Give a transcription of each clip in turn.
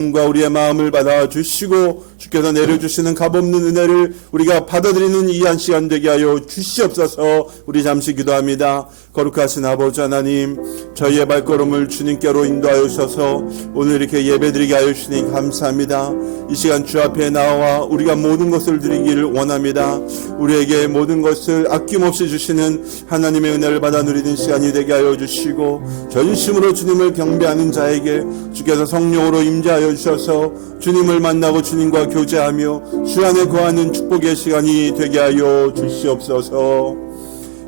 과 우리의 마음을 받아주시고 주께서 내려주시는 값없는 은혜를 우리가 받아들이는 이 한 시간 되게 하여 주시옵소서. 우리 잠시 기도합니다. 거룩하신 아버지 하나님, 저희의 발걸음을 주님께로 인도하여 주셔서 오늘 이렇게 예배드리게 하여 주시니 감사합니다. 이 시간 주 앞에 나와 우리가 모든 것을 드리기를 원합니다. 우리에게 모든 것을 아낌없이 주시는 하나님의 은혜를 받아 누리는 시간이 되게 하여 주시고, 전심으로 주님을 경배하는 자에게 주께서 성령으로 임재하여 주셔서 주님을 만나고 주님과 교제하며 주 안에 거하는 축복의 시간이 되게 하여 주시옵소서.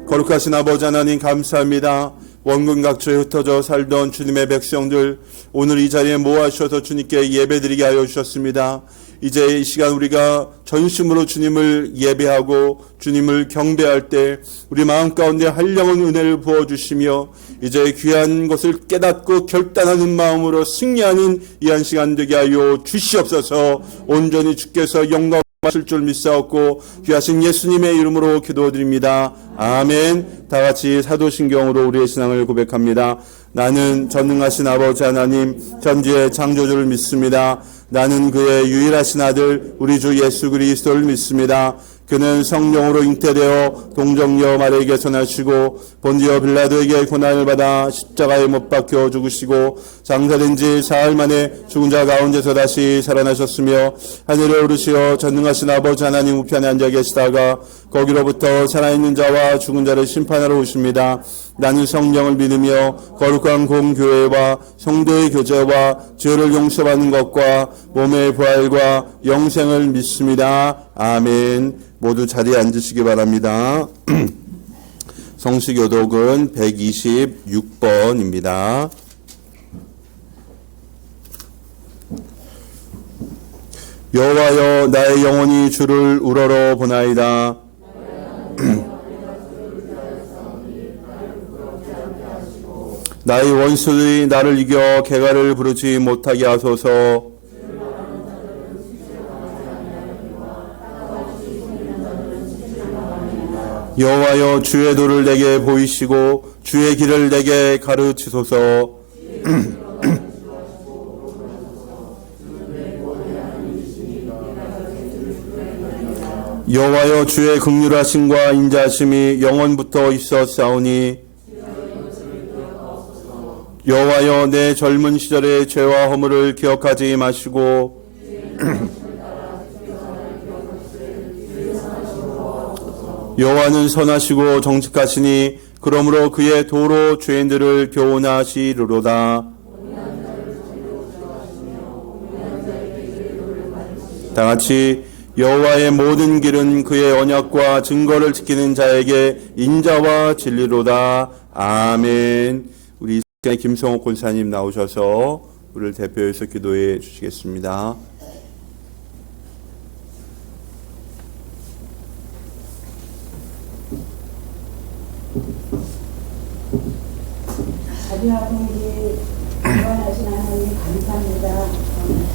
거룩하신 아버지 하나님 감사합니다. 원근 각처에 흩어져 살던 주님의 백성들 오늘 이 자리에 모아주셔서 주님께 예배드리게 하여 주셨습니다. 이제 이 시간 우리가 전심으로 주님을 예배하고 주님을 경배할 때 우리 마음 가운데 한량한 은혜를 부어주시며 이제 귀한 것을 깨닫고 결단하는 마음으로 승리하는 이 한 시간 되게 하여 주시옵소서. 온전히 주께서 영광 받으실 줄 믿사옵고 귀하신 예수님의 이름으로 기도드립니다. 아멘. 다같이 사도신경으로 우리의 신앙을 고백합니다. 나는 전능하신 아버지 하나님 천지의 창조주를 믿습니다. 나는 그의 유일하신 아들 우리 주 예수 그리스도를 믿습니다. 그는 성령으로 잉태되어 동정녀 마리아에게서 나시고 본디오 빌라도에게 고난을 받아 십자가에 못 박혀 죽으시고 장사된 지 사흘 만에 죽은 자 가운데서 다시 살아나셨으며 하늘에 오르시어 전능하신 아버지 하나님 우편에 앉아 계시다가 거기로부터 살아있는 자와 죽은 자를 심판하러 오십니다. 나는 성령을 믿으며 거룩한 공교회와 성도의 교제와 죄를 용서받는 것과 몸의 부활과 영생을 믿습니다. 아멘. 모두 자리에 앉으시기 바랍니다. 성시교독은 126번입니다. 여호와여 나의 영혼이 주를 우러러 보나이다. 나의 원수들이 나를 이겨 개가를 부르지 못하게 하소서. 여호와여 주의 도를 내게 보이시고 주의 길을 내게 가르치소서. 여호와여 주의 긍휼하심과 인자하심이 영원부터 있었사오니 여호와여 내 젊은 시절의 죄와 허물을 기억하지 마시고 여호와는 선하시고 정직하시니 그러므로 그의 도로 죄인들을 교훈하시리로다. 다같이 여호와의 모든 길은 그의 언약과 증거를 지키는 자에게 인자와 진리로다. 아멘. 우리 김성옥 권사님 나오셔서 우리를 대표해서 기도해 주시겠습니다. 자비하고 우리 구원하신 하나님 감사합니다.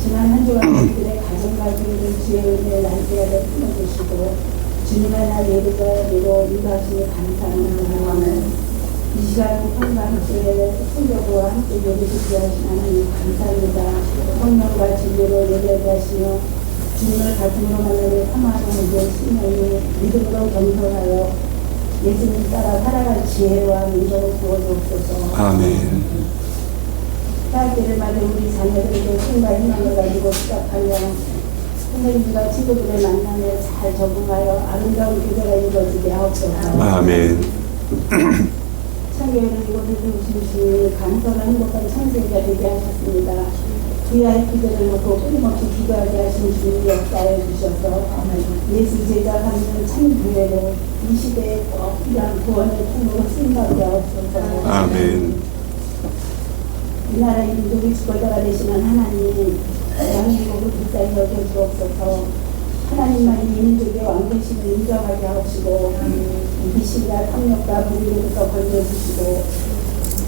지난 한 주간 우리들의 가정가족을 주의 은혜를 날개하게 품어주시고 주님의 날 예배자리로 인도하시니 감사합니다. 이 시간 평강주에 성교부와 함께 예배드리게 하신 하나님 감사합니다. 성령과 진리로 예배하게 하시며 주님을 가슴으로 만나는 사모하는 우리의 신령이 믿음으로 겸손하여 예수님 따라 살아갈 지혜와 능력을 부어주옵소서. 아멘. 딸기를 맞은 우리 자녀들에게 힘과 희망을 가지고 시작하며 선생님과 친구들의 만남에 잘 적응하여 아름다운 교제가 이루어지게 하옵소서. 아멘. 청교회를 이루어주신 주님 감사와 행복한 천세가 되게 하셨습니다. VIP들을 놓고 끊임없이 기도하게 하신 주님이 역사해 주셔서 예수 제자 하는 참교회를 이 시대에 꼭 필요한 구원의 통로로 쓰임받게 하옵소서. 아멘. 이 나라의 민족의 주권자가 되시는 하나님, 대한민국을 불쌍히 여겨주옵소서. 하나님만이 이 민족의 왕 되심을 인정하게 하시고 미신과 탐욕과 무리로부터 건져주시고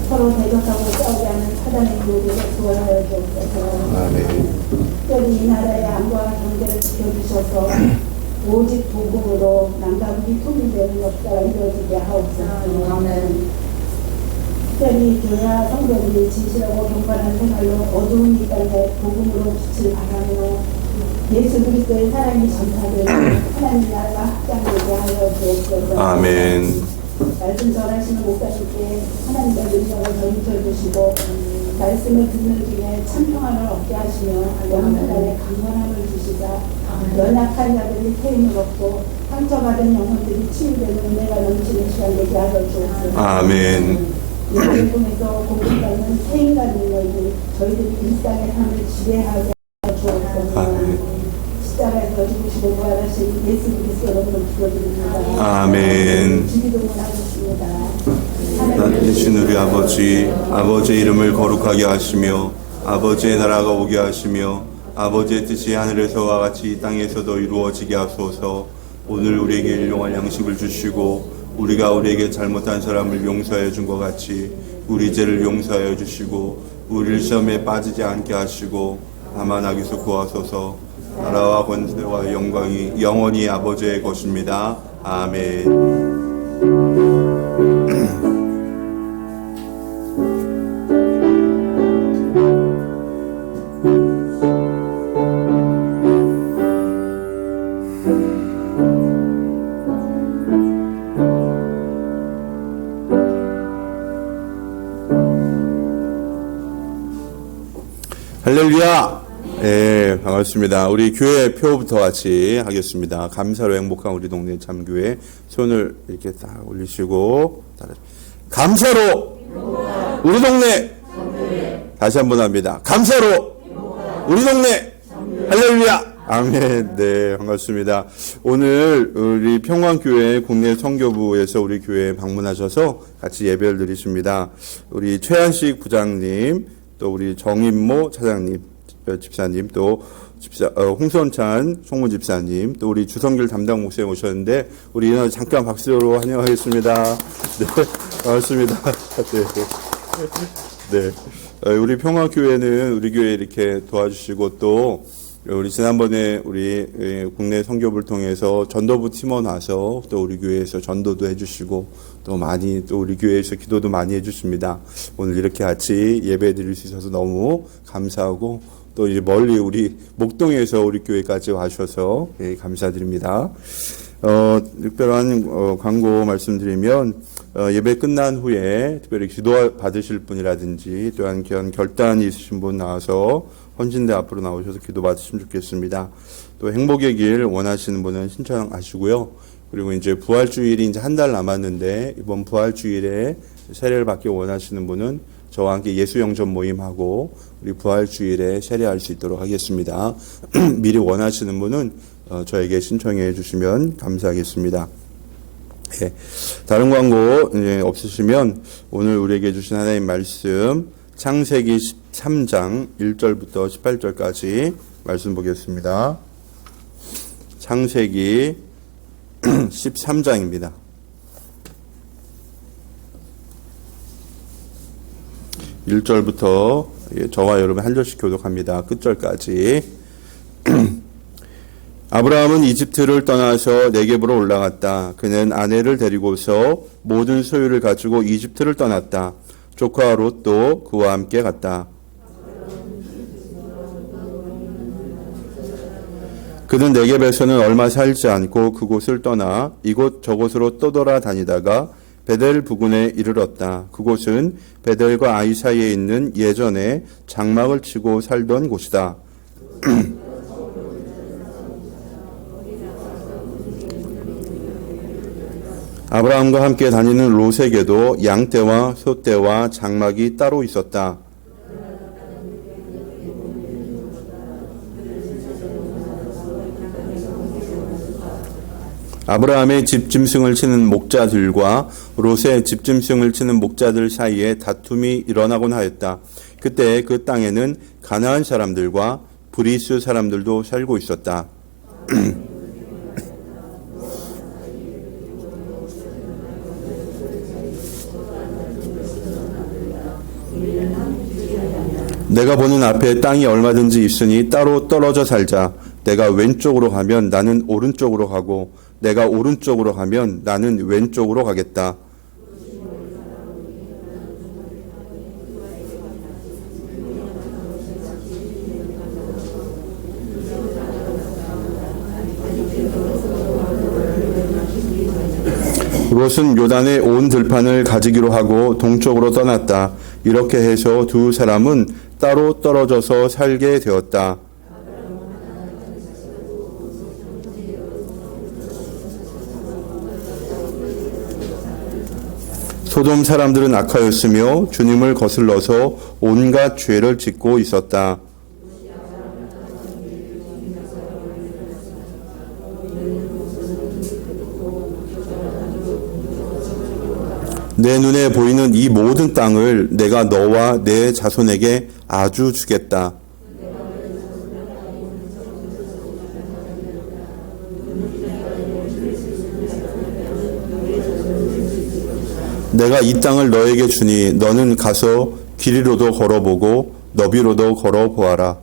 서로 대적하고 싸우게 하는 사단의 유혹에서 구원하여 주옵소서. 아멘. 특별히 이 나라의 안보와 경제를 지켜주셔서 오직 복음으로 남과 북이 통일되는 역사가 이루어지게 하옵소서. 아멘. 특별히 교회와 성도들이 진실하고 경건한 생활로 어두운 이 땅에 복음으로 빛을 발하며 예수 그리스도의 사랑이 전파되고 하나님 나라가 확장되게 하여 주옵소서. 아멘. 말씀 전하시는 목사님께 하나님의 능력을 더 주시고 말씀을 듣는 중에 참평함을 얻게 하시며 영혼들의 강건함을 주시자 연약한 자들이 태임을 얻고 상처받은 영혼들이 치유되는 은혜가 넘치는 시간 되게 하여 주옵소서. 아멘. 이를 통해서 공급받는 세인과 능력이 저희들이 일상의 삶을 지배하게 하여 주옵소서. 아멘. 십자가에서 죽으시고 부활하신 예수 그리스도로 기도드립니다. 아멘. 기도문 하겠습니다. 되신 우리 아버지, 아버지의 이름을 거룩하게 하시며 아버지의 나라가 오게 하시며 아버지의 뜻이 하늘에서와 같이 이 땅에서도 이루어지게 하소서. 오늘 우리에게 일용할 양식을 주시고 우리가 우리에게 잘못한 사람을 용서해 준 것 같이 우리 죄를 용서하여 주시고 우리를 시험에 빠지지 않게 하시고 다만 악에서 구하소서. 나라와 권세와 영광이 영원히 아버지의 것입니다. 아멘. 할렐루야! 네, 반갑습니다. 우리 교회 표부터 같이 하겠습니다. 감사로 행복한 우리 동네 참교회 손을 이렇게 딱 올리시고 감사로 우리 동네 다시 한번 합니다. 감사로 우리 동네 할렐루야! 아멘. 네, 반갑습니다. 오늘 우리 평강교회 국내 선교부에서 우리 교회에 방문하셔서 같이 예배를 드리십니다. 우리 최한식 부장님, 또 우리 정인모 차장님, 집사님, 또 홍선찬 송무집사님, 또 우리 주성길 담당 목사님 오셨는데 우리 인원 잠깐 박수로 환영하겠습니다. 네, 반갑습니다. 네, 네. 우리 평화교회는 우리 교회 이렇게 도와주시고 또 우리 지난번에 우리 국내 선교부를 통해서 전도부 팀원 와서 또 우리 교회에서 전도도 해주시고 또 많이 또 우리 교회에서 기도도 많이 해주십니다. 오늘 이렇게 같이 예배 드릴 수 있어서 너무 감사하고 또 이제 멀리 우리 목동에서 우리 교회까지 와주셔서 감사드립니다. 특별한 광고 말씀드리면 예배 끝난 후에 특별히 기도 받으실 분이라든지 또한 결단이 있으신 분 나와서 헌신대 앞으로 나오셔서 기도 받으시면 좋겠습니다. 또 행복의 길 원하시는 분은 신청하시고요. 그리고 이제 부활주일이 이제 한 달 남았는데 이번 부활주일에 세례를 받기 원하시는 분은 저와 함께 예수영접 모임하고 우리 부활주일에 세례할 수 있도록 하겠습니다. 미리 원하시는 분은 저에게 신청해 주시면 감사하겠습니다. 네. 다른 광고 없으시면 오늘 우리에게 주신 하나님 말씀 창세기 13장 1절부터 18절까지 말씀 보겠습니다. 창세기 13장입니다. 1절부터 저와 여러분 한 절씩 교독합니다. 끝절까지. 아브라함은 이집트를 떠나서 네겝으로 올라갔다. 그는 아내를 데리고서 모든 소유를 가지고 이집트를 떠났다. 조카 롯도 그와 함께 갔다. 그는 네겝에서는 얼마 살지 않고 그곳을 떠나 이곳 저곳으로 떠돌아다니다가 베델 부근에 이르렀다. 그곳은 베델과 아이 사이에 있는 예전에 장막을 치고 살던 곳이다. 아브라함과 함께 다니는 롯에게도 양떼와 소떼와 장막이 따로 있었다. 아브라함의 집짐승을 치는 목자들과 롯의 집짐승을 치는 목자들 사이에 다툼이 일어나곤 하였다. 그때 그 땅에는 가나안 사람들과 브리스 사람들도 살고 있었다. 내가 보는 앞에 땅이 얼마든지 있으니 따로 떨어져 살자. 내가 왼쪽으로 가면 나는 오른쪽으로 가고 내가 오른쪽으로 가면 나는 왼쪽으로 가겠다. 롯은 요단의 온 들판을 가지기로 하고 동쪽으로 떠났다. 이렇게 해서 두 사람은 따로 떨어져서 살게 되었다. 소돔 사람들은 악하였으며 주님을 거슬러서 온갖 죄를 짓고 있었다. 내 눈에 보이는 이 모든 땅을 내가 너와 내 자손에게 아주 주겠다. 내가 이 땅을 너에게 주니 너는 가서 길이로도 걸어보고 너비로도 걸어보아라.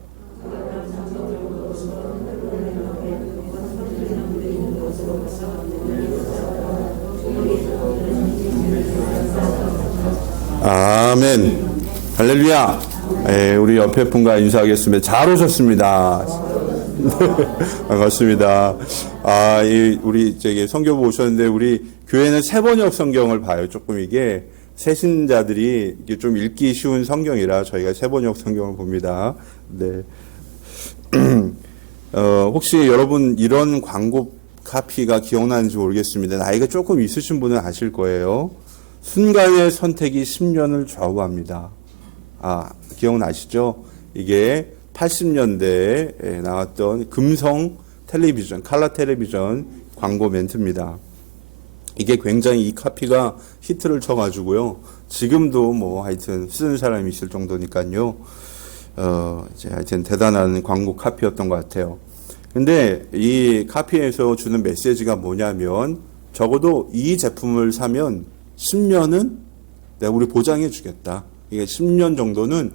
아멘. 할렐루야. 우리 옆에 분과 인사하겠습니다. 잘 오셨습니다. 반갑습니다. 우리 성경 보셨는데 우리 교회는 세번역 성경을 봐요. 조금 이게 새신자들이 이게 좀 읽기 쉬운 성경이라 저희가 세번역 성경을 봅니다. 네. 혹시 여러분 이런 광고 카피가 기억나는지 모르겠습니다. 나이가 조금 있으신 분은 아실 거예요. 순간의 선택이 10년을 좌우합니다. 기억나시죠? 이게 80년대에 나왔던 금성 텔레비전, 칼라 텔레비전 광고 멘트입니다. 이게 굉장히 이 카피가 히트를 쳐가지고요. 지금도 뭐 하여튼 쓰는 사람이 있을 정도니까요. 하여튼 대단한 광고 카피였던 것 같아요. 근데 이 카피에서 주는 메시지가 뭐냐면 적어도 이 제품을 사면 10년은 내가 우리 보장해 주겠다. 이게 10년 정도는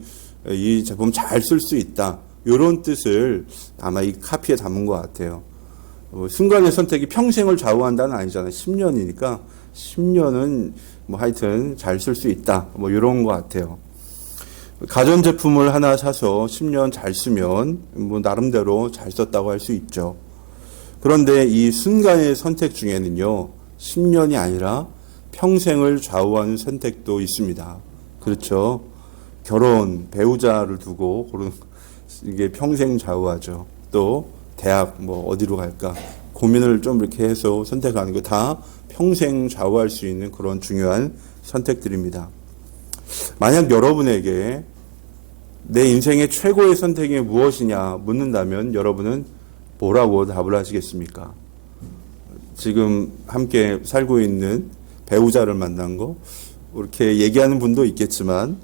이 제품 잘 쓸 수 있다. 이런 뜻을 아마 이 카피에 담은 것 같아요. 순간의 선택이 평생을 좌우한다는 아니잖아요. 10년이니까 10년은 뭐 하여튼 잘 쓸 수 있다. 뭐 이런 것 같아요. 가전제품을 하나 사서 10년 잘 쓰면 뭐 나름대로 잘 썼다고 할 수 있죠. 그런데 이 순간의 선택 중에는요, 10년이 아니라 평생을 좌우하는 선택도 있습니다. 그렇죠. 결혼, 배우자를 두고 이게 평생 좌우하죠. 또 대학 뭐 어디로 갈까 고민을 좀 이렇게 해서 선택하는 거 다 평생 좌우할 수 있는 그런 중요한 선택들입니다. 만약 여러분에게 내 인생의 최고의 선택이 무엇이냐 묻는다면 여러분은 뭐라고 답을 하시겠습니까? 지금 함께 살고 있는 배우자를 만난 거 이렇게 얘기하는 분도 있겠지만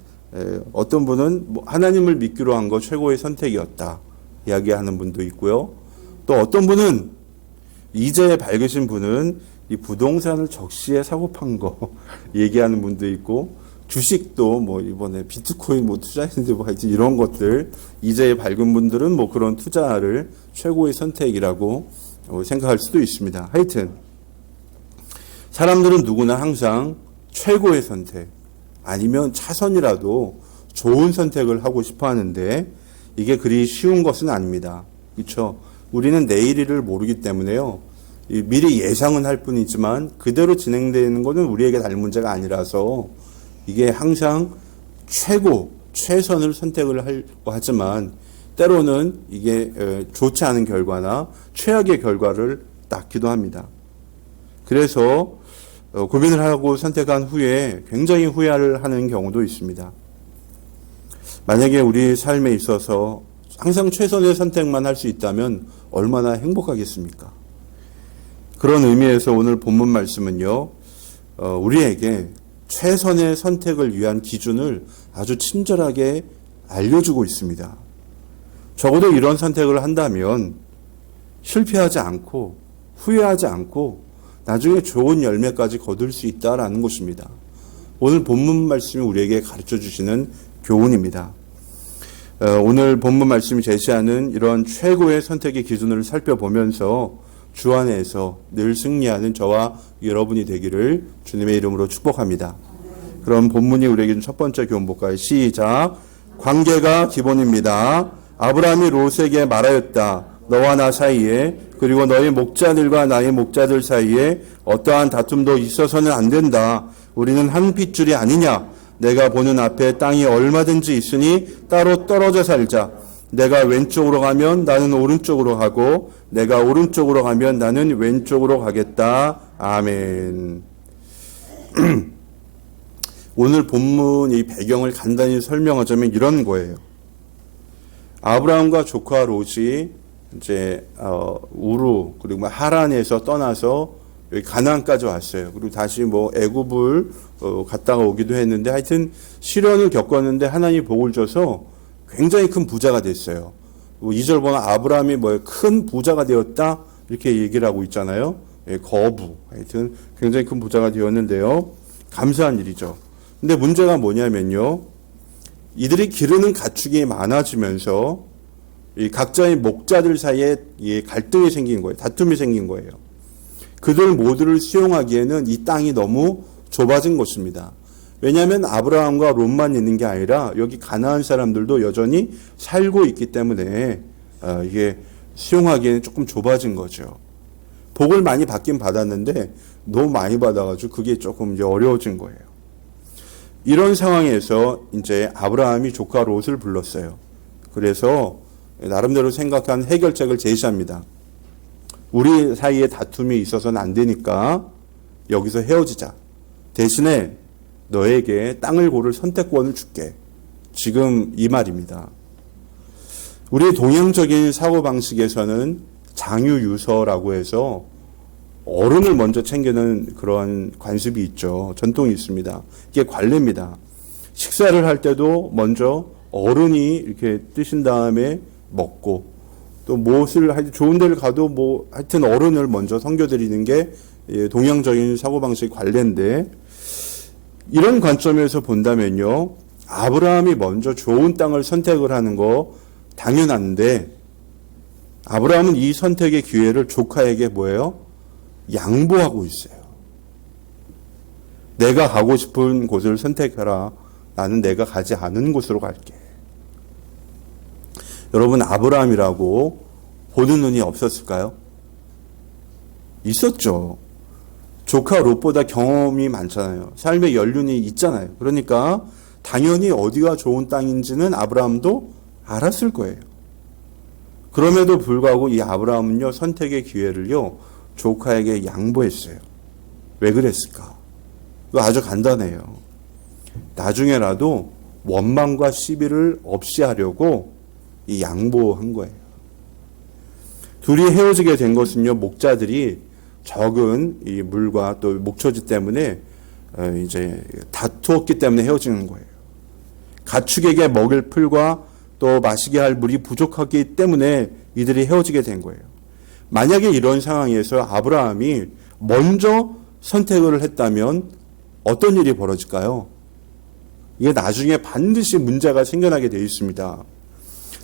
어떤 분은 하나님을 믿기로 한 거 최고의 선택이었다 이야기하는 분도 있고요. 또 어떤 분은 이제 밝으신 분은 이 부동산을 적시에 사고 판 거 얘기하는 분도 있고 주식도 뭐 이번에 비트코인 뭐 투자했는데 뭐 하여튼 이런 것들 이제 밝은 분들은 뭐 그런 투자를 최고의 선택이라고 생각할 수도 있습니다. 하여튼 사람들은 누구나 항상 최고의 선택 아니면 차선이라도 좋은 선택을 하고 싶어 하는데 이게 그리 쉬운 것은 아닙니다. 그렇죠? 우리는 내일을 모르기 때문에요. 미리 예상은 할 뿐이지만 그대로 진행되는 것은 우리에게 달 문제가 아니라서 이게 항상 최선을 선택을 하려고 하지만 때로는 이게 좋지 않은 결과나 최악의 결과를 낳기도 합니다. 그래서 고민을 하고 선택한 후에 굉장히 후회를 하는 경우도 있습니다. 만약에 우리 삶에 있어서 항상 최선의 선택만 할 수 있다면 얼마나 행복하겠습니까? 그런 의미에서 오늘 본문 말씀은요, 우리에게 최선의 선택을 위한 기준을 아주 친절하게 알려주고 있습니다. 적어도 이런 선택을 한다면 실패하지 않고 후회하지 않고 나중에 좋은 열매까지 거둘 수 있다라는 것입니다. 오늘 본문 말씀이 우리에게 가르쳐 주시는 교훈입니다. 오늘 본문 말씀이 제시하는 이런 최고의 선택의 기준을 살펴보면서 주 안에서 늘 승리하는 저와 여러분이 되기를 주님의 이름으로 축복합니다. 그럼 본문이 우리에게 준 첫 번째 교훈 볼까요? 시작. 관계가 기본입니다. 아브라함이 롯에게 말하였다. 너와 나 사이에 그리고 너의 목자들과 나의 목자들 사이에 어떠한 다툼도 있어서는 안 된다. 우리는 한 핏줄이 아니냐. 내가 보는 앞에 땅이 얼마든지 있으니 따로 떨어져 살자. 내가 왼쪽으로 가면 나는 오른쪽으로 가고 내가 오른쪽으로 가면 나는 왼쪽으로 가겠다. 아멘. 오늘 본문 이 배경을 간단히 설명하자면 이런 거예요. 아브라함과 조카 롯이 이제 우루 그리고 하란에서 떠나서 여기 가나안까지 왔어요. 그리고 다시 애굽을 갔다가 오기도 했는데 하여튼 시련을 겪었는데 하나님이 복을 줘서 굉장히 큰 부자가 됐어요. 2절 보면 아브라함이 큰 부자가 되었다 이렇게 얘기를 하고 있잖아요. 거부. 하여튼 굉장히 큰 부자가 되었는데요. 감사한 일이죠. 근데 문제가 뭐냐면요. 이들이 기르는 가축이 많아지면서 이 각자의 목자들 사이에 갈등이 생긴 거예요. 다툼이 생긴 거예요. 그들 모두를 수용하기에는 이 땅이 너무 좁아진 것입니다. 왜냐하면 아브라함과 롯만 있는 게 아니라 여기 가나안 사람들도 여전히 살고 있기 때문에 이게 수용하기에는 조금 좁아진 거죠. 복을 많이 받긴 받았는데 너무 많이 받아가지고 그게 조금 이제 어려워진 거예요. 이런 상황에서 이제 아브라함이 조카 롯을 불렀어요. 그래서 나름대로 생각한 해결책을 제시합니다. 우리 사이에 다툼이 있어서는 안 되니까 여기서 헤어지자. 대신에 너에게 땅을 고를 선택권을 줄게. 지금 이 말입니다. 우리 동양적인 사고방식에서는 장유유서라고 해서 어른을 먼저 챙기는 그런 관습이 있죠. 전통이 있습니다. 이게 관례입니다. 식사를 할 때도 먼저 어른이 이렇게 뜨신 다음에 먹고 또 무엇을 하여튼 좋은 데를 가도 하여튼 어른을 먼저 섬겨드리는 게 동양적인 사고방식 관례인데 이런 관점에서 본다면요. 아브라함이 먼저 좋은 땅을 선택을 하는 거 당연한데 아브라함은 이 선택의 기회를 조카에게 양보하고 있어요. 내가 가고 싶은 곳을 선택해라. 나는 내가 가지 않은 곳으로 갈게. 여러분 아브라함이라고 보는 눈이 없었을까요? 있었죠. 조카 롯보다 경험이 많잖아요. 삶의 연륜이 있잖아요. 그러니까 당연히 어디가 좋은 땅인지는 아브라함도 알았을 거예요. 그럼에도 불구하고 이 아브라함은요 선택의 기회를요 조카에게 양보했어요. 왜 그랬을까? 이거 아주 간단해요. 나중에라도 원망과 시비를 없이 하려고 이 양보한 거예요. 둘이 헤어지게 된 것은요 목자들이 적은 이 물과 또 목초지 때문에 이제 다투었기 때문에 헤어지는 거예요. 가축에게 먹일 풀과 또 마시게 할 물이 부족하기 때문에 이들이 헤어지게 된 거예요. 만약에 이런 상황에서 아브라함이 먼저 선택을 했다면 어떤 일이 벌어질까요? 이게 나중에 반드시 문제가 생겨나게 되어 있습니다.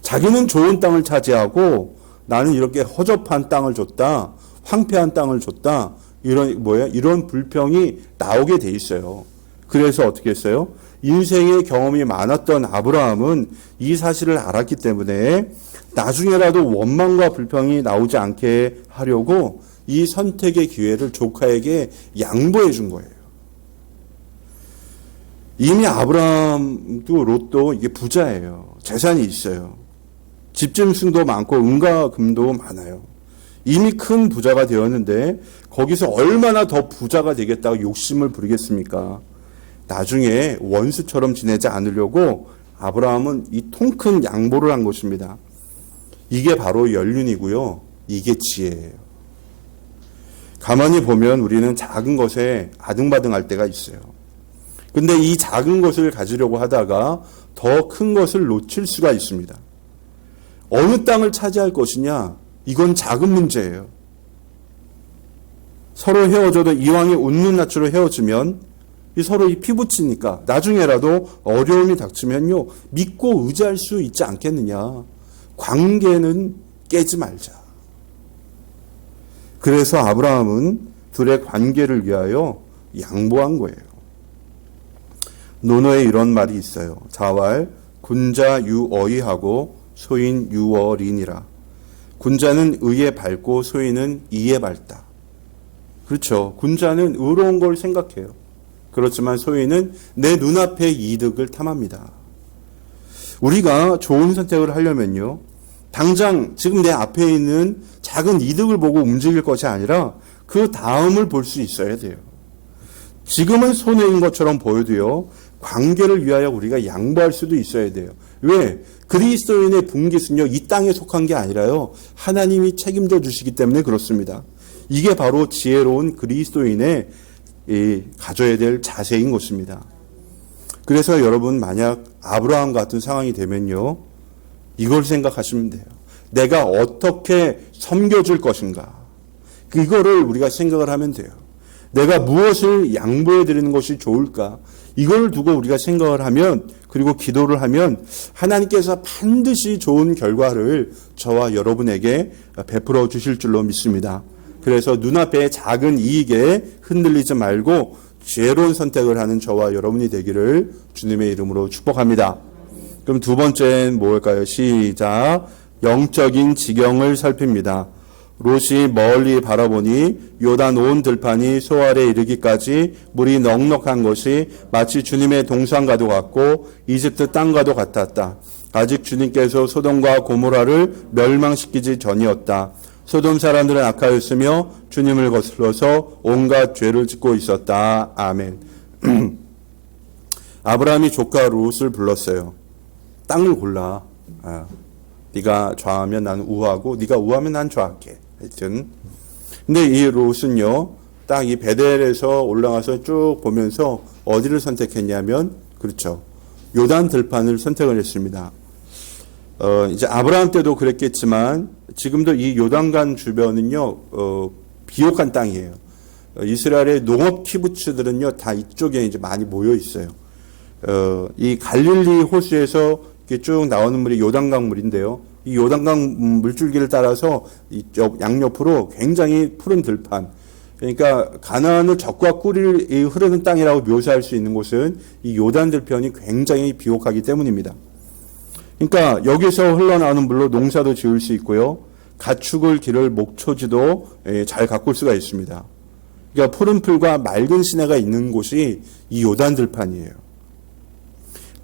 자기는 좋은 땅을 차지하고 나는 이렇게 허접한 땅을 줬다. 황폐한 땅을 줬다. 이런 불평이 나오게 돼 있어요. 그래서 어떻게 했어요? 인생의 경험이 많았던 아브라함은 이 사실을 알았기 때문에 나중에라도 원망과 불평이 나오지 않게 하려고 이 선택의 기회를 조카에게 양보해 준 거예요. 이미 아브라함도 롯도 이게 부자예요. 재산이 있어요. 집짐승도 많고 은과 금도 많아요. 이미 큰 부자가 되었는데 거기서 얼마나 더 부자가 되겠다고 욕심을 부리겠습니까? 나중에 원수처럼 지내지 않으려고 아브라함은 이 통큰 양보를 한 것입니다. 이게 바로 연륜이고요. 이게 지혜예요. 가만히 보면 우리는 작은 것에 아등바등할 때가 있어요. 근데 이 작은 것을 가지려고 하다가 더 큰 것을 놓칠 수가 있습니다. 어느 땅을 차지할 것이냐? 이건 작은 문제예요. 서로 헤어져도 이왕에 웃는 낯으로 헤어지면 서로 피부치니까 나중에라도 어려움이 닥치면요 믿고 의지할 수 있지 않겠느냐. 관계는 깨지 말자. 그래서 아브라함은 둘의 관계를 위하여 양보한 거예요. 논어에 이런 말이 있어요. 자왈 군자 유어이하고 소인 유어린이라. 군자는 의에 밟고 소인은 이에 밟다. 그렇죠. 군자는 의로운 걸 생각해요. 그렇지만 소인은 내 눈앞의 이득을 탐합니다. 우리가 좋은 선택을 하려면요, 당장 지금 내 앞에 있는 작은 이득을 보고 움직일 것이 아니라 그 다음을 볼 수 있어야 돼요. 지금은 손해인 것처럼 보여도요, 관계를 위하여 우리가 양보할 수도 있어야 돼요. 왜? 그리스도인의 분깃은요, 이 땅에 속한 게 아니라요, 하나님이 책임져 주시기 때문에 그렇습니다. 이게 바로 지혜로운 그리스도인의 가져야 될 자세인 것입니다. 그래서 여러분, 만약 아브라함 같은 상황이 되면요, 이걸 생각하시면 돼요. 내가 어떻게 섬겨줄 것인가. 이거를 우리가 생각을 하면 돼요. 내가 무엇을 양보해 드리는 것이 좋을까. 이걸 두고 우리가 생각을 하면, 그리고 기도를 하면 하나님께서 반드시 좋은 결과를 저와 여러분에게 베풀어 주실 줄로 믿습니다. 그래서 눈앞의 작은 이익에 흔들리지 말고 지혜로운 선택을 하는 저와 여러분이 되기를 주님의 이름으로 축복합니다. 그럼 두 번째는 뭘까요? 시작. 영적인 지경을 살핍니다. 롯이 멀리 바라보니 요단 온 들판이 소알에 이르기까지 물이 넉넉한 것이 마치 주님의 동산과도 같고 이집트 땅과도 같았다. 아직 주님께서 소돔과 고모라를 멸망시키지 전이었다. 소돔 사람들은 악하였으며 주님을 거슬러서 온갖 죄를 짓고 있었다. 아멘. 아브라함이 조카 롯을 불렀어요. 땅을 골라. 네가 좌하면 난 우하고 네가 우하면 난 좌할게. 하여튼 근데 이 롯은요, 딱 이 베델에서 올라가서 쭉 보면서 어디를 선택했냐면, 그렇죠, 요단 들판을 선택을 했습니다. 이제 아브라함 때도 그랬겠지만 지금도 이 요단강 주변은요, 비옥한 땅이에요. 이스라엘의 농업 키부츠들은요, 다 이쪽에 이제 많이 모여 있어요. 이 갈릴리 호수에서 이렇게 쭉 나오는 물이 요단강 물인데요. 이 요단강 물줄기를 따라서 이쪽 양옆으로 굉장히 푸른 들판. 그러니까 가나안을 적과 꿀이 흐르는 땅이라고 묘사할 수 있는 곳은 이 요단 들판이 굉장히 비옥하기 때문입니다. 그러니까 여기서 흘러나오는 물로 농사도 지을 수 있고요, 가축을 기를 목초지도 잘 가꿀 수가 있습니다. 그러니까 푸른 풀과 맑은 시내가 있는 곳이 이 요단 들판이에요.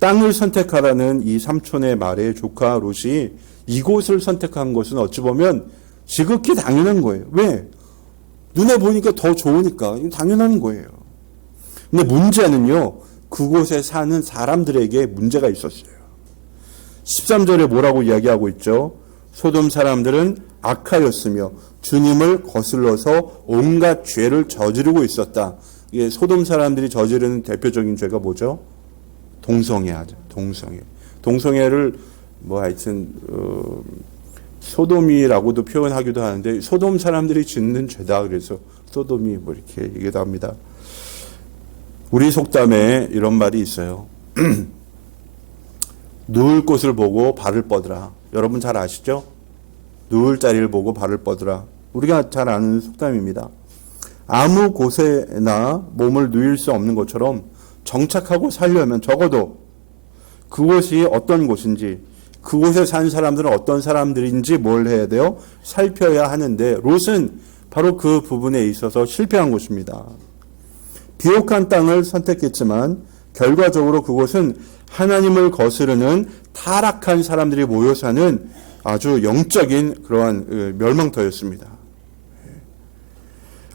땅을 선택하라는 이 삼촌의 말에 조카 롯이 이곳을 선택한 것은 어찌 보면 지극히 당연한 거예요. 왜? 눈에 보니까 더 좋으니까 당연한 거예요. 근데 문제는요, 그곳에 사는 사람들에게 문제가 있었어요. 13절에 뭐라고 이야기하고 있죠? 소돔 사람들은 악하였으며 주님을 거슬러서 온갖 죄를 저지르고 있었다. 이게 소돔 사람들이 저지르는 대표적인 죄가 뭐죠? 동성애하죠. 동성애를 뭐 하여튼 소돔이라고도 표현하기도 하는데, 소돔 사람들이 짓는 죄다. 그래서 소돔이 뭐 이렇게 얘기도 합니다. 우리 속담에 이런 말이 있어요. 누울 곳을 보고 발을 뻗으라. 여러분 잘 아시죠? 누울 자리를 보고 발을 뻗으라. 우리가 잘 아는 속담입니다. 아무 곳에나 몸을 누일 수 없는 것처럼 정착하고 살려면 적어도 그곳이 어떤 곳인지, 그곳에 산 사람들은 어떤 사람들인지 뭘 해야 돼요? 살펴야 하는데, 롯은 바로 그 부분에 있어서 실패한 곳입니다. 비옥한 땅을 선택했지만 결과적으로 그곳은 하나님을 거스르는 타락한 사람들이 모여 사는 아주 영적인 그러한 멸망터였습니다.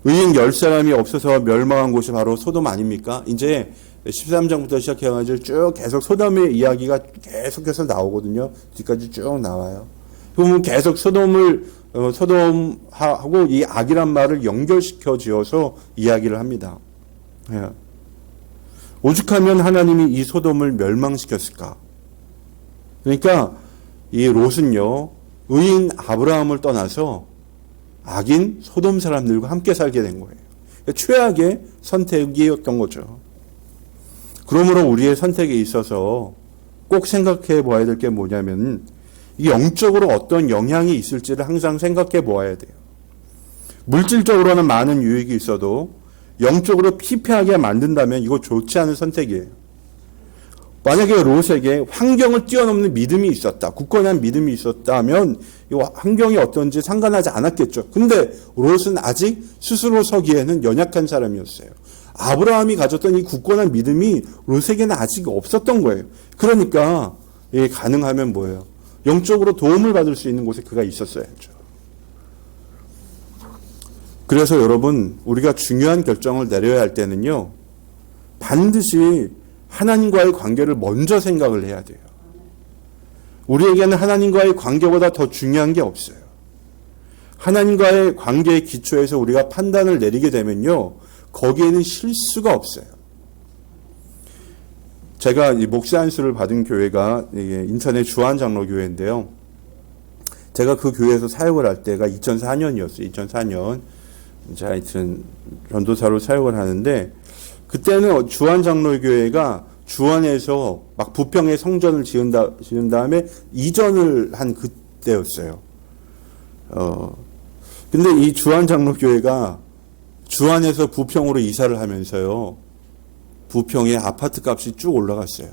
의인 10사람이 없어서 멸망한 곳이 바로 소돔 아닙니까? 이제 13장부터 시작해가지고 쭉 계속 소돔의 이야기가 계속해서 나오거든요. 뒤까지 쭉 나와요. 그러면 계속 소돔하고 이 악이란 말을 연결시켜 지어서 이야기를 합니다. 예. 오죽하면 하나님이 이 소돔을 멸망시켰을까? 그러니까 이 롯은요, 의인 아브라함을 떠나서 악인 소돔 사람들과 함께 살게 된 거예요. 그러니까 최악의 선택이었던 거죠. 그러므로 우리의 선택에 있어서 꼭 생각해 보아야 될 게 뭐냐면, 이 영적으로 어떤 영향이 있을지를 항상 생각해 보아야 돼요. 물질적으로는 많은 유익이 있어도 영적으로 피폐하게 만든다면 이거 좋지 않은 선택이에요. 만약에 롯에게 환경을 뛰어넘는 믿음이 있었다, 굳건한 믿음이 있었다면 이 환경이 어떤지 상관하지 않았겠죠. 근데 롯은 아직 스스로 서기에는 연약한 사람이었어요. 아브라함이 가졌던 이 굳건한 믿음이 롯에게는 아직 없었던 거예요. 그러니까 가능하면 뭐예요? 영적으로 도움을 받을 수 있는 곳에 그가 있었어야죠. 그래서 여러분, 우리가 중요한 결정을 내려야 할 때는요, 반드시 하나님과의 관계를 먼저 생각을 해야 돼요. 우리에게는 하나님과의 관계보다 더 중요한 게 없어요. 하나님과의 관계의 기초에서 우리가 판단을 내리게 되면요, 거기에는 실수가 없어요. 제가 이 목사 안수를 받은 교회가 인천의 주한장로교회인데요. 제가 그 교회에서 사역을 할 때가 2004년이었어요. 2004년. 이제 하여튼 전도사로 사역을 하는데, 그때는 주한장로교회가 주한에서 막 부평에 성전을 지은 다음에 이전을 한 그때였어요. 근데 이 주한장로교회가 주한에서 부평으로 이사를 하면서요, 부평의 아파트 값이 쭉 올라갔어요.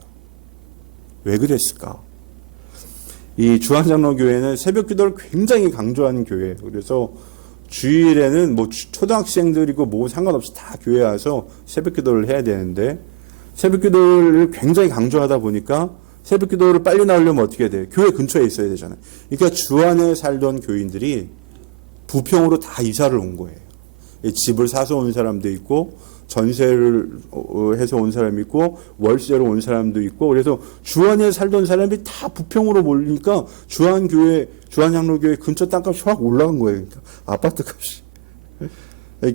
왜 그랬을까? 이 주한장로교회는 새벽 기도를 굉장히 강조하는 교회예요. 그래서 주일에는 뭐 초등학생들이고 뭐 상관없이 다 교회에 와서 새벽 기도를 해야 되는데, 새벽 기도를 굉장히 강조하다 보니까 새벽 기도를 빨리 나오려면 어떻게 해야 돼요? 교회 근처에 있어야 되잖아요. 그러니까 주안에 살던 교인들이 부평으로 다 이사를 온 거예요. 집을 사서 온 사람도 있고, 전세를 해서 온 사람이 있고, 월세로 온 사람도 있고, 그래서 주안에 살던 사람이 다 부평으로 몰리니까 주한장로교회 근처 땅값이 확 올라간 거예요. 그러니까 아파트 값이.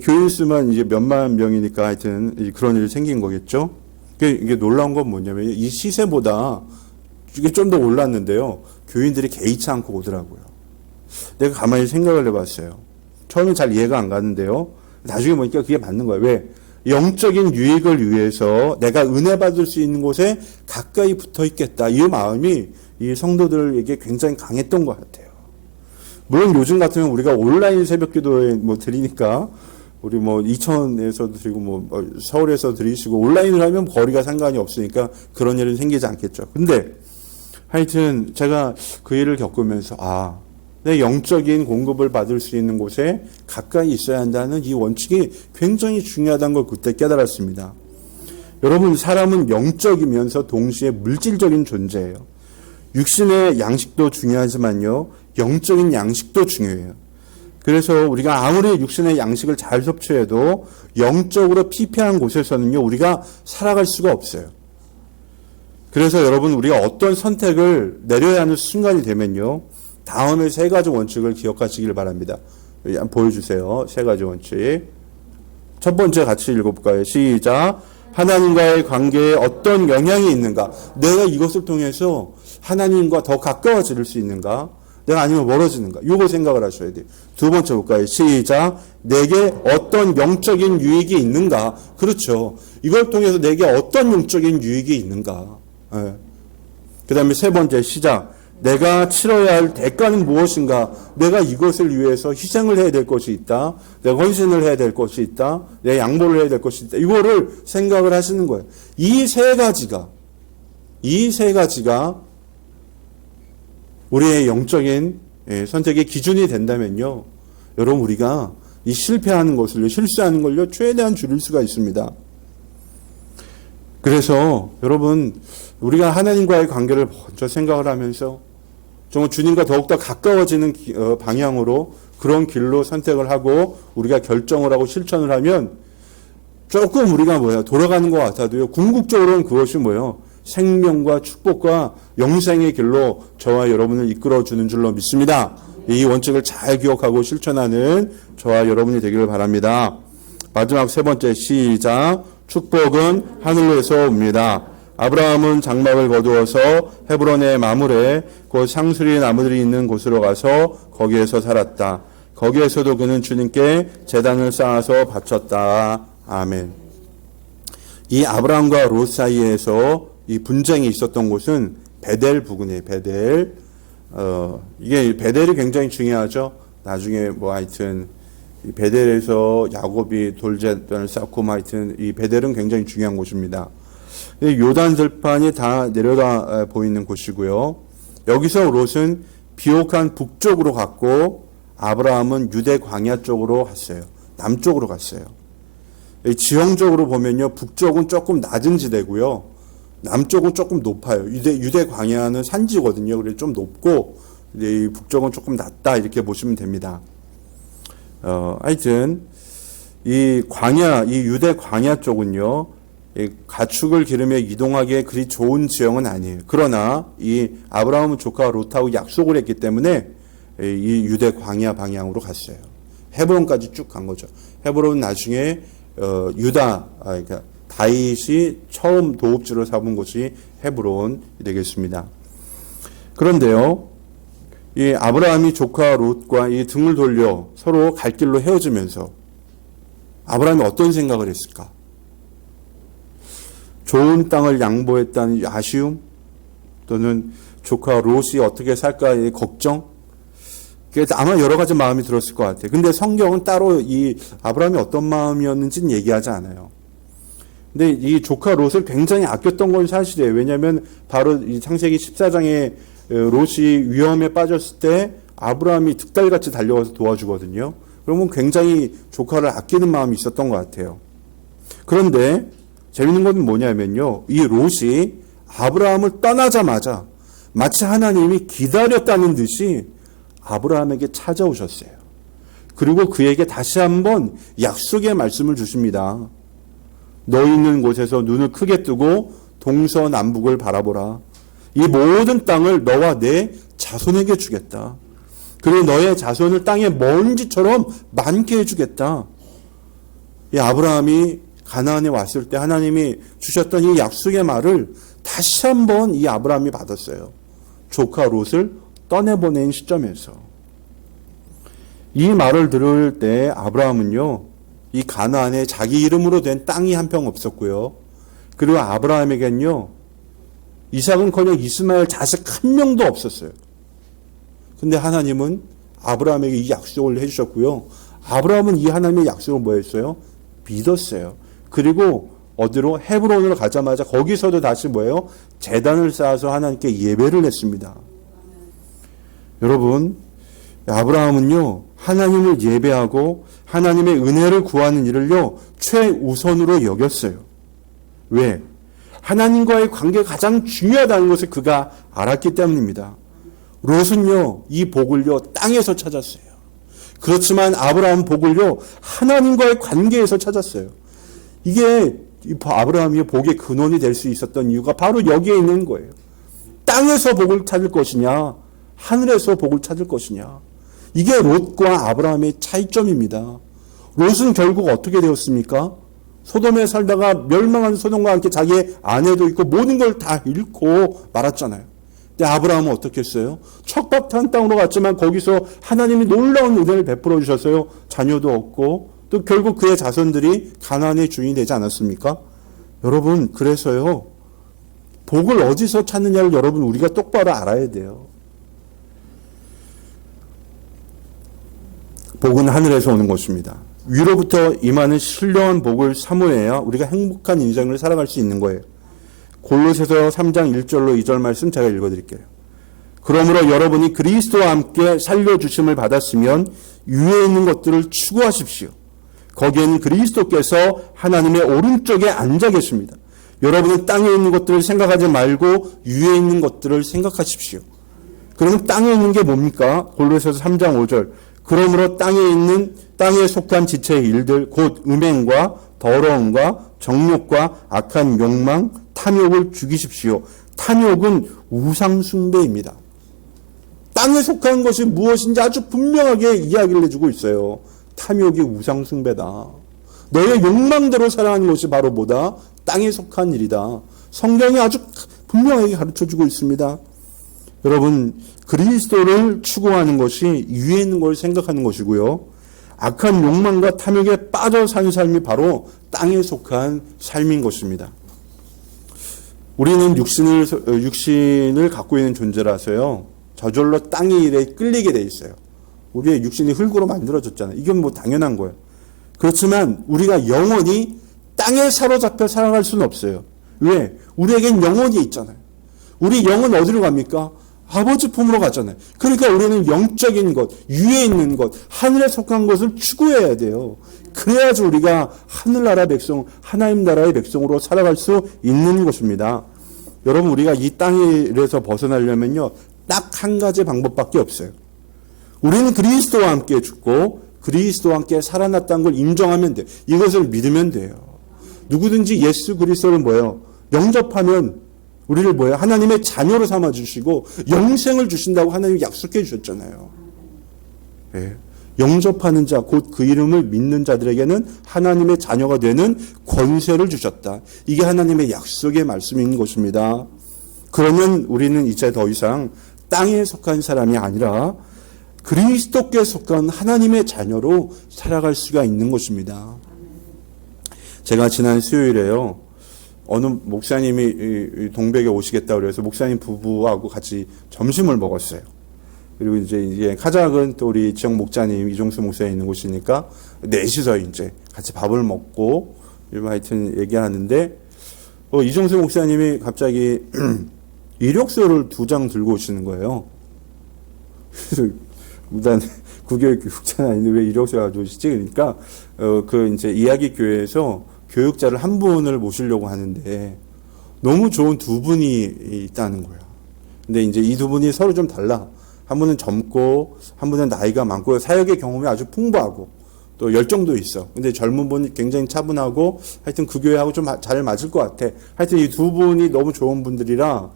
교인 수만 이제 몇만 명이니까 하여튼 그런 일이 생긴 거겠죠. 이게 놀라운 건 뭐냐면, 이 시세보다 이게 좀 더 올랐는데요, 교인들이 개의치 않고 오더라고요. 내가 가만히 생각을 해봤어요. 처음에 잘 이해가 안 가는데요, 나중에 보니까 그게 맞는 거예요. 왜? 영적인 유익을 위해서 내가 은혜 받을 수 있는 곳에 가까이 붙어 있겠다, 이 마음이 이 성도들에게 굉장히 강했던 것 같아요. 물론 요즘 같으면 우리가 온라인 새벽 기도에 뭐 드리니까, 우리 뭐 이천에서도 드리고 뭐 서울에서 드리시고 온라인을 하면 거리가 상관이 없으니까 그런 일은 생기지 않겠죠. 근데 하여튼 제가 그 일을 겪으면서 내 영적인 공급을 받을 수 있는 곳에 가까이 있어야 한다는 이 원칙이 굉장히 중요하다는 걸 그때 깨달았습니다. 여러분, 사람은 영적이면서 동시에 물질적인 존재예요. 육신의 양식도 중요하지만요, 영적인 양식도 중요해요. 그래서 우리가 아무리 육신의 양식을 잘 섭취해도 영적으로 피폐한 곳에서는요, 우리가 살아갈 수가 없어요. 그래서 여러분, 우리가 어떤 선택을 내려야 하는 순간이 되면요, 다음에 세 가지 원칙을 기억하시길 바랍니다. 한번 보여주세요. 세 가지 원칙. 첫 번째 같이 읽어볼까요? 시작. 하나님과의 관계에 어떤 영향이 있는가? 내가 이것을 통해서 하나님과 더 가까워질 수 있는가? 내가 아니면 멀어지는가? 이거 생각을 하셔야 돼요. 두 번째 볼까요? 시작. 내게 어떤 영적인 유익이 있는가? 그렇죠. 이걸 통해서 내게 어떤 영적인 유익이 있는가? 그 다음에 세 번째, 시작. 내가 치러야 할 대가는 무엇인가? 내가 이것을 위해서 희생을 해야 될 것이 있다. 내가 헌신을 해야 될 것이 있다. 내가 양보를 해야 될 것이 있다. 이거를 생각을 하시는 거예요. 이 세 가지가 우리의 영적인 선택의 기준이 된다면요, 여러분, 우리가 이 실패하는 것을요, 실수하는 걸요, 최대한 줄일 수가 있습니다. 그래서 여러분, 우리가 하나님과의 관계를 먼저 생각을 하면서 정말 주님과 더욱더 가까워지는 방향으로 그런 길로 선택을 하고 우리가 결정을 하고 실천을 하면 조금 우리가 돌아가는 것 같아도요, 궁극적으로는 그것이 생명과 축복과 영생의 길로 저와 여러분을 이끌어주는 줄로 믿습니다. 이 원칙을 잘 기억하고 실천하는 저와 여러분이 되기를 바랍니다. 마지막 세 번째, 시작. 축복은 하늘에서 옵니다. 아브라함은 장막을 거두어서 헤브론의 마물에 곧 상수리 나무들이 있는 곳으로 가서 거기에서 살았다. 거기에서도 그는 주님께 제단을 쌓아서 바쳤다. 아멘. 이 아브라함과 롯 사이에서 이 분쟁이 있었던 곳은 베델 부근이에요. 베델. 이게 베델이 굉장히 중요하죠. 나중에 하여튼 이 베델에서 야곱이 돌제단을 쌓고 하여튼 이 베델은 굉장히 중요한 곳입니다. 요단 들판이 다 내려다 보이는 곳이고요. 여기서 롯은 비옥한 북쪽으로 갔고 아브라함은 유대 광야 쪽으로 갔어요. 남쪽으로 갔어요. 지형적으로 보면요, 북쪽은 조금 낮은 지대고요, 남쪽은 조금 높아요. 유대 광야는 산지거든요. 그래서 좀 높고 이 북쪽은 조금 낮다 이렇게 보시면 됩니다. 하여튼 이 유대 광야 쪽은요, 이 가축을 기르며 이동하기에 그리 좋은 지형은 아니에요. 그러나 이 아브라함은 조카 롯하고 약속을 했기 때문에 이 유대 광야 방향으로 갔어요. 헤브론까지 쭉 간 거죠. 헤브론은 나중에 그러니까 다윗이 처음 도읍지로 삼은 곳이 헤브론이 되겠습니다. 그런데요, 이 아브라함이 조카 롯과 이 등을 돌려 서로 갈 길로 헤어지면서 아브라함이 어떤 생각을 했을까? 좋은 땅을 양보했다는 아쉬움, 또는 조카 롯이 어떻게 살까의 걱정, 아마 여러 가지 마음이 들었을 것 같아요. 근데 성경은 따로 이 아브라함이 어떤 마음이었는지는 얘기하지 않아요. 근데 이 조카 롯을 굉장히 아꼈던 건 사실이에요. 왜냐하면 바로 이 창세기 14장에 롯이 위험에 빠졌을 때 아브라함이 득달같이 달려가서 도와주거든요. 그러면 굉장히 조카를 아끼는 마음이 있었던 것 같아요. 그런데 재밌는 건 뭐냐면요, 이 롯이 아브라함을 떠나자마자 마치 하나님이 기다렸다는 듯이 아브라함에게 찾아오셨어요. 그리고 그에게 다시 한번 약속의 말씀을 주십니다. 너희 있는 곳에서 눈을 크게 뜨고 동서남북을 바라보라. 이 모든 땅을 너와 내 자손에게 주겠다. 그리고 너의 자손을 땅의 먼지처럼 많게 해주겠다. 이 아브라함이 가나안에 왔을 때 하나님이 주셨던 이 약속의 말을 다시 한번 이 아브라함이 받았어요. 조카 롯을 떠내보낸 시점에서. 이 말을 들을 때 아브라함은요, 이 가나안에 자기 이름으로 된 땅이 한 평 없었고요. 그리고 아브라함에겐요, 이삭은커녕 이스마엘 자식 한 명도 없었어요. 근데 하나님은 아브라함에게 이 약속을 해주셨고요. 아브라함은 이 하나님의 약속을 뭐 했어요? 믿었어요. 그리고 어디로? 헤브론으로 가자마자 거기서도 다시 뭐예요? 제단을 쌓아서 하나님께 예배를 했습니다. 여러분, 아브라함은요, 하나님을 예배하고 하나님의 은혜를 구하는 일을요, 최우선으로 여겼어요. 왜? 하나님과의 관계가 가장 중요하다는 것을 그가 알았기 때문입니다. 롯은요, 이 복을요, 땅에서 찾았어요. 그렇지만 아브라함 복을요, 하나님과의 관계에서 찾았어요. 이게 아브라함이 복의 근원이 될 수 있었던 이유가 바로 여기에 있는 거예요. 땅에서 복을 찾을 것이냐, 하늘에서 복을 찾을 것이냐. 이게 롯과 아브라함의 차이점입니다. 롯은 결국 어떻게 되었습니까? 소돔에 살다가 멸망한 소돔과 함께 자기의 아내도 있고 모든 걸 다 잃고 말았잖아요. 근데 아브라함은 어떻게 했어요? 척박한 땅으로 갔지만 거기서 하나님이 놀라운 은혜를 베풀어 주셨어요. 자녀도 얻고 또 결국 그의 자손들이 가나안의 주인이 되지 않았습니까? 여러분, 그래서요, 복을 어디서 찾느냐를 여러분 우리가 똑바로 알아야 돼요. 복은 하늘에서 오는 것입니다. 위로부터 임하는 신령한 복을 사모해야 우리가 행복한 인생을 살아갈 수 있는 거예요. 골로새서 3장 1절로 2절 말씀 제가 읽어드릴게요. 그러므로 여러분이 그리스도와 함께 살려주심을 받았으면 위에 있는 것들을 추구하십시오. 거기에는 그리스도께서 하나님의 오른쪽에 앉아 계십니다. 여러분은 땅에 있는 것들을 생각하지 말고 위에 있는 것들을 생각하십시오. 그러면 땅에 있는 게 뭡니까? 골로새서 3장 5절. 그러므로 땅에 속한 지체의 일들, 곧 음행과 더러움과 정욕과 악한 욕망, 탐욕을 죽이십시오. 탐욕은 우상숭배입니다. 땅에 속한 것이 무엇인지 아주 분명하게 이야기를 해주고 있어요. 탐욕이 우상숭배다. 너의 욕망대로 살아가는 것이 바로 뭐다? 땅에 속한 일이다. 성경이 아주 분명하게 가르쳐주고 있습니다. 여러분, 그리스도를 추구하는 것이 위에 있는 걸 생각하는 것이고요. 악한 욕망과 탐욕에 빠져 사는 삶이 바로 땅에 속한 삶인 것입니다. 우리는 육신을 갖고 있는 존재라서요, 저절로 땅의 일에 끌리게 돼 있어요. 우리의 육신이 흙으로 만들어졌잖아요. 이건 뭐 당연한 거예요. 그렇지만 우리가 영원히 땅에 사로잡혀 살아갈 수는 없어요. 왜? 우리에겐 영혼이 있잖아요. 우리 영은 어디로 갑니까? 아버지 품으로 가잖아요. 그러니까 우리는 영적인 것, 위에 있는 것, 하늘에 속한 것을 추구해야 돼요. 그래야지 우리가 하늘나라 백성, 하나님 나라의 백성으로 살아갈 수 있는 것입니다. 여러분, 우리가 이 땅에서 벗어나려면요, 딱 한 가지 방법밖에 없어요. 우리는 그리스도와 함께 죽고 그리스도와 함께 살아났다는 걸 인정하면 돼요. 이것을 믿으면 돼요. 누구든지 예수 그리스도를 뭐예요? 영접하면 우리를 뭐예요? 하나님의 자녀로 삼아주시고 영생을 주신다고 하나님이 약속해 주셨잖아요. 예. 영접하는 자, 곧 그 이름을 믿는 자들에게는 하나님의 자녀가 되는 권세를 주셨다. 이게 하나님의 약속의 말씀인 것입니다. 그러면 우리는 이제 더 이상 땅에 속한 사람이 아니라 그리스도께 속한 하나님의 자녀로 살아갈 수가 있는 것입니다. 제가 지난 수요일에요, 어느 목사님이 동백에 오시겠다고 그래서 목사님 부부하고 같이 점심을 먹었어요. 그리고 이제 카작은 또 우리 지역 목자님 이종수 목사님 있는 곳이니까 넷이서 이제 같이 밥을 먹고 하여튼 얘기하는데 이종수 목사님이 갑자기 이력서를 2장 들고 오시는 거예요. 그래서 일단 구교육 교육자는 아닌데 왜 이력서를 가지고 오시지? 그러니까 그 이제 이야기 교회에서 교육자를 한 분을 모시려고 하는데 너무 좋은 2분이 있다는 거야. 근데 이제 이 2분이 서로 좀 달라. 한 분은 젊고 한 분은 나이가 많고 사역의 경험이 아주 풍부하고 또 열정도 있어. 근데 젊은 분이 굉장히 차분하고 하여튼 그 교회하고 좀 잘 맞을 것 같아. 하여튼 이 2분이 너무 좋은 분들이라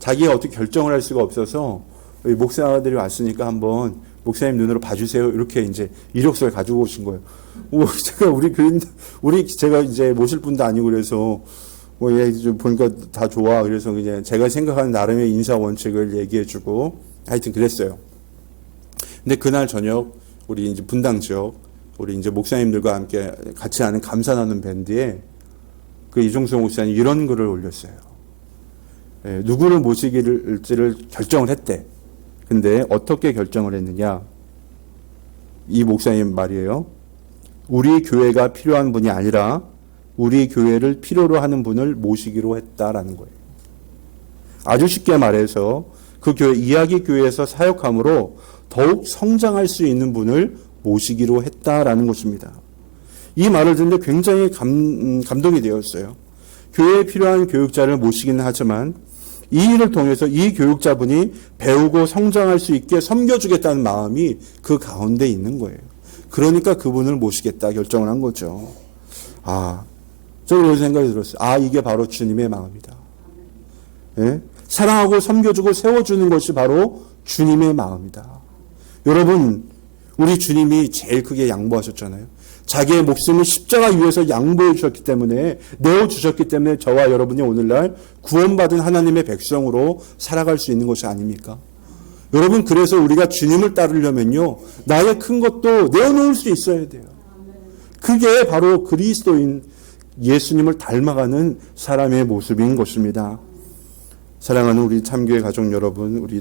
자기가 어떻게 결정을 할 수가 없어서 목사들이 왔으니까 한번 목사님 눈으로 봐주세요. 이렇게 이제 이력서를 가지고 오신 거예요. 제가 이제 모실 분도 아니고 그래서 얘 보니까 다 좋아. 그래서 그냥 제가 생각하는 나름의 인사 원칙을 얘기해주고 하여튼 그랬어요. 근데 그날 저녁 우리 이제 분당 지역 우리 이제 목사님들과 함께 같이 하는 감사 나눔 밴드에 그 이종수 목사님 이런 글을 올렸어요. 누구를 모시기를 결정을 했대. 근데 어떻게 결정을 했느냐? 이 목사님 말이에요. 우리 교회가 필요한 분이 아니라 우리 교회를 필요로 하는 분을 모시기로 했다라는 거예요. 아주 쉽게 말해서 그 교회, 이야기 교회에서 사역함으로 더욱 성장할 수 있는 분을 모시기로 했다라는 것입니다. 이 말을 듣는데 굉장히 감동이 되었어요. 교회에 필요한 교육자를 모시기는 하지만 이 일을 통해서 이 교육자분이 배우고 성장할 수 있게 섬겨주겠다는 마음이 그 가운데 있는 거예요. 그러니까 그분을 모시겠다 결정을 한 거죠. 저는 그런 생각이 들었어요. 이게 바로 주님의 마음이다. 예? 사랑하고 섬겨주고 세워주는 것이 바로 주님의 마음이다. 여러분, 우리 주님이 제일 크게 양보하셨잖아요. 자기의 목숨을 십자가 위에서 양보해 주셨기 때문에, 내어주셨기 때문에 저와 여러분이 오늘날 구원받은 하나님의 백성으로 살아갈 수 있는 것이 아닙니까? 여러분, 그래서 우리가 주님을 따르려면요, 나의 큰 것도 내어놓을 수 있어야 돼요. 그게 바로 그리스도인 예수님을 닮아가는 사람의 모습인 것입니다. 사랑하는 우리 참교회 가족 여러분, 우리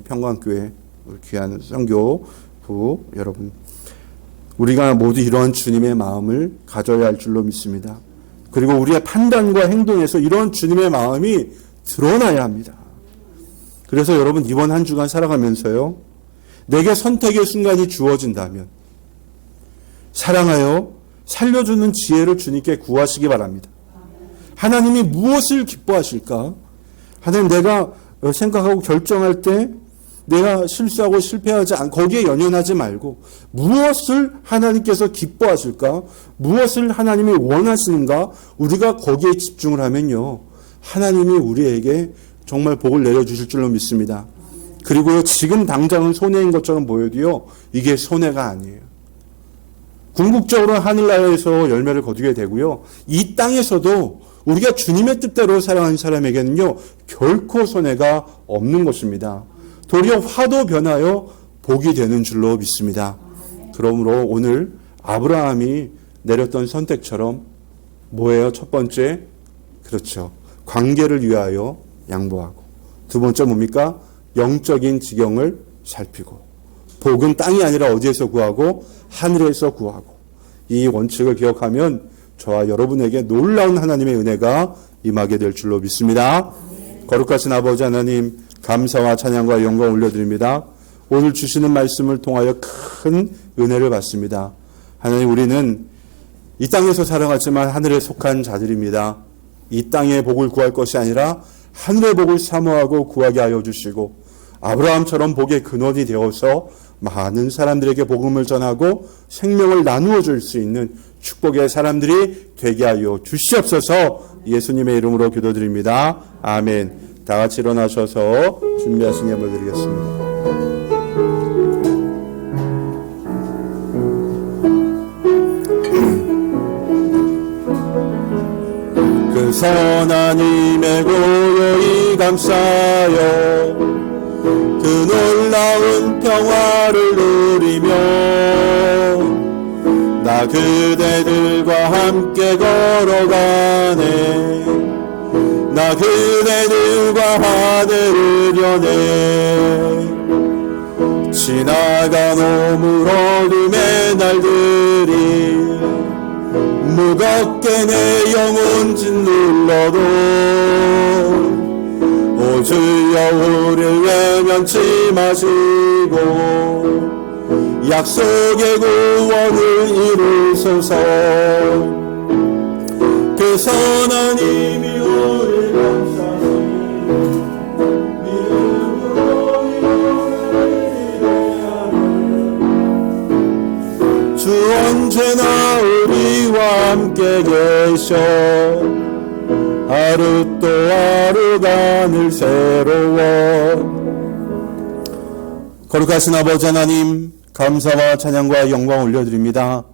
평강교회, 우리 귀한 선교부 여러분, 우리가 모두 이러한 주님의 마음을 가져야 할 줄로 믿습니다. 그리고 우리의 판단과 행동에서 이런 주님의 마음이 드러나야 합니다. 그래서 여러분, 이번 한 주간 살아가면서요, 내게 선택의 순간이 주어진다면 사랑하여 살려주는 지혜를 주님께 구하시기 바랍니다. 하나님이 무엇을 기뻐하실까? 하나님, 내가 생각하고 결정할 때 내가 실수하고 실패하지 않고 거기에 연연하지 말고 무엇을 하나님께서 기뻐하실까? 무엇을 하나님이 원하시는가? 우리가 거기에 집중을 하면요, 하나님이 우리에게 정말 복을 내려주실 줄로 믿습니다. 그리고 지금 당장은 손해인 것처럼 보여도요, 이게 손해가 아니에요. 궁극적으로 하늘나라에서 열매를 거두게 되고요, 이 땅에서도 우리가 주님의 뜻대로 살아가는 사람에게는요, 결코 손해가 없는 것입니다. 도리어 화도 변하여 복이 되는 줄로 믿습니다. 그러므로 오늘 아브라함이 내렸던 선택처럼 뭐예요? 첫 번째, 그렇죠, 관계를 위하여 양보하고, 두 번째 뭡니까? 영적인 지경을 살피고, 복은 땅이 아니라 어디에서 구하고? 하늘에서 구하고. 이 원칙을 기억하면 저와 여러분에게 놀라운 하나님의 은혜가 임하게 될 줄로 믿습니다. 거룩하신 아버지 하나님, 감사와 찬양과 영광 올려드립니다. 오늘 주시는 말씀을 통하여 큰 은혜를 받습니다. 하나님, 우리는 이 땅에서 살아가지만 하늘에 속한 자들입니다. 이 땅의 복을 구할 것이 아니라 하늘의 복을 사모하고 구하게 하여 주시고, 아브라함처럼 복의 근원이 되어서 많은 사람들에게 복음을 전하고 생명을 나누어 줄 수 있는 축복의 사람들이 되게 하여 주시옵소서. 예수님의 이름으로 기도드립니다. 아멘. 다 같이 일어나셔서 준비하신 예물 드리겠습니다. 그 선한 힘에 고요히 감싸여 그 놀라운 평화를 누리며 나 그대들과 함께 걸어가네. 나 그대들과 하늘을 여네. 지나간 오물 어둠의 날들이 무겁게 내 영혼 짓눌러도 오 주여 우리를 외면치 마시고 약속의 구원을 이루소서. 그 선한 힘이 우리를 감싸시 믿음으로 이루어가는 주 언제나 우리와 함께 계셔 하루 또 하루가 늘 새로워. 거룩하신 아버지 하나님, 감사와 찬양과 영광 올려드립니다.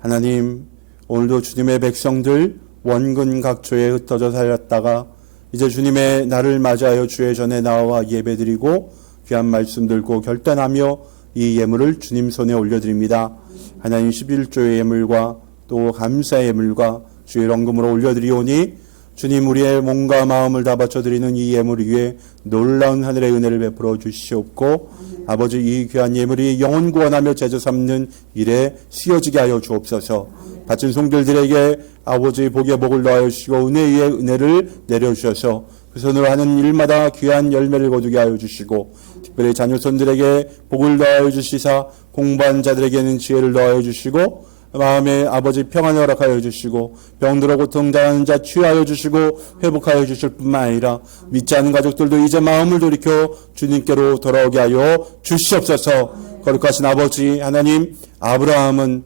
하나님, 오늘도 주님의 백성들 원근 각초에 흩어져 살았다가 이제 주님의 날을 맞이하여 주의 전에 나와 예배드리고 귀한 말씀 들고 결단하며 이 예물을 주님 손에 올려드립니다. 하나님, 11조의 예물과 또 감사의 예물과 주의 헌금으로 올려드리오니 주님, 우리의 몸과 마음을 다 바쳐드리는 이 예물 위에 놀라운 하늘의 은혜를 베풀어 주시옵고 아버지, 이 귀한 예물이 영혼 구원하며 제자 삼는 일에 쓰여지게 하여 주옵소서. 바친 성들들에게 아버지 복의 복을 더하여 주시고 은혜 위에 은혜를 내려주셔서 그 손으로 하는 일마다 귀한 열매를 거두게 하여 주시고 특별히 자녀손들에게 복을 더하여 주시사 공부한 자들에게는 지혜를 더하여 주시고 마음에 아버지 평안을 허락하여 주시고 병들어 고통당하는 자 치유하여 주시고 회복하여 주실 뿐만 아니라 믿지 않는 가족들도 이제 마음을 돌이켜 주님께로 돌아오게 하여 주시옵소서. 거룩하신 아버지 하나님, 아브라함은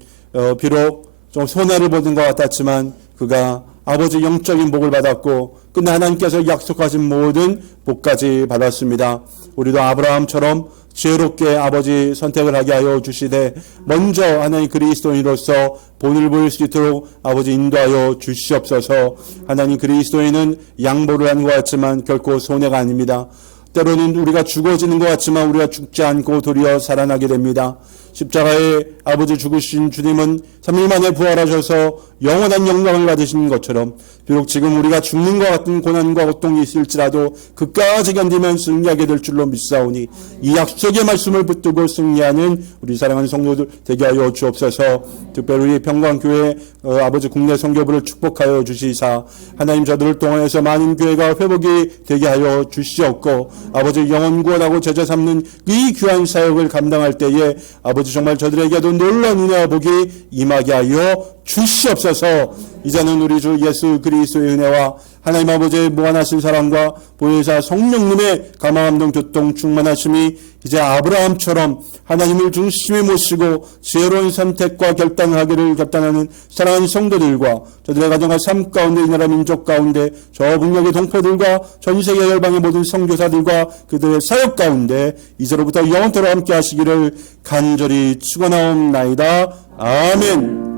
비록 좀 손해를 보는 것 같았지만 그가 아버지 영적인 복을 받았고 끝내 하나님께서 약속하신 모든 복까지 받았습니다. 우리도 아브라함처럼 지혜롭게 아버지 선택을 하게 하여 주시되 먼저 하나님 그리스도인으로서 본을 보일 수 있도록 아버지 인도하여 주시옵소서. 하나님, 그리스도인은 양보를 하는 것 같지만 결코 손해가 아닙니다. 때로는 우리가 죽어지는 것 같지만 우리가 죽지 않고 도리어 살아나게 됩니다. 십자가에 아버지 죽으신 주님은 3일 만에 부활하셔서 영원한 영광을 받으신 것처럼 비록 지금 우리가 죽는 것 같은 고난과 고통이 있을지라도 그까지 견디면 승리하게 될 줄로 믿사오니 이 약속의 말씀을 붙들고 승리하는 우리 사랑하는 성도들 되게 하여 주옵소서. 특별히 우리 평강교회 아버지 국내 선교부를 축복하여 주시사 하나님, 저들을 통하여서 많은 교회가 회복이 되게 하여 주시옵고 아버지 영혼 구원하고 제자 삼는 이 귀한 사역을 감당할 때에 아버지 정말 저들에게도 놀라운 은혜와 복이 임하게 하여 주시옵소서. 이제는 우리 주 예수 그리스도의 은혜와 하나님 아버지의 무한하신 사랑과 보혜사 성령님의 감화감동 교통 충만하심이 이제 아브라함처럼 하나님을 중심에 모시고 지혜로운 선택과 결단을 하기를 결단하는 사랑하는 성도들과 저들의 가정과 삶 가운데 이 나라 민족 가운데 저 북녘의 동포들과 전 세계 열방의 모든 선교사들과 그들의 사역 가운데 이제로부터 영원토록 함께 하시기를 간절히 축원하옵나이다. 아멘.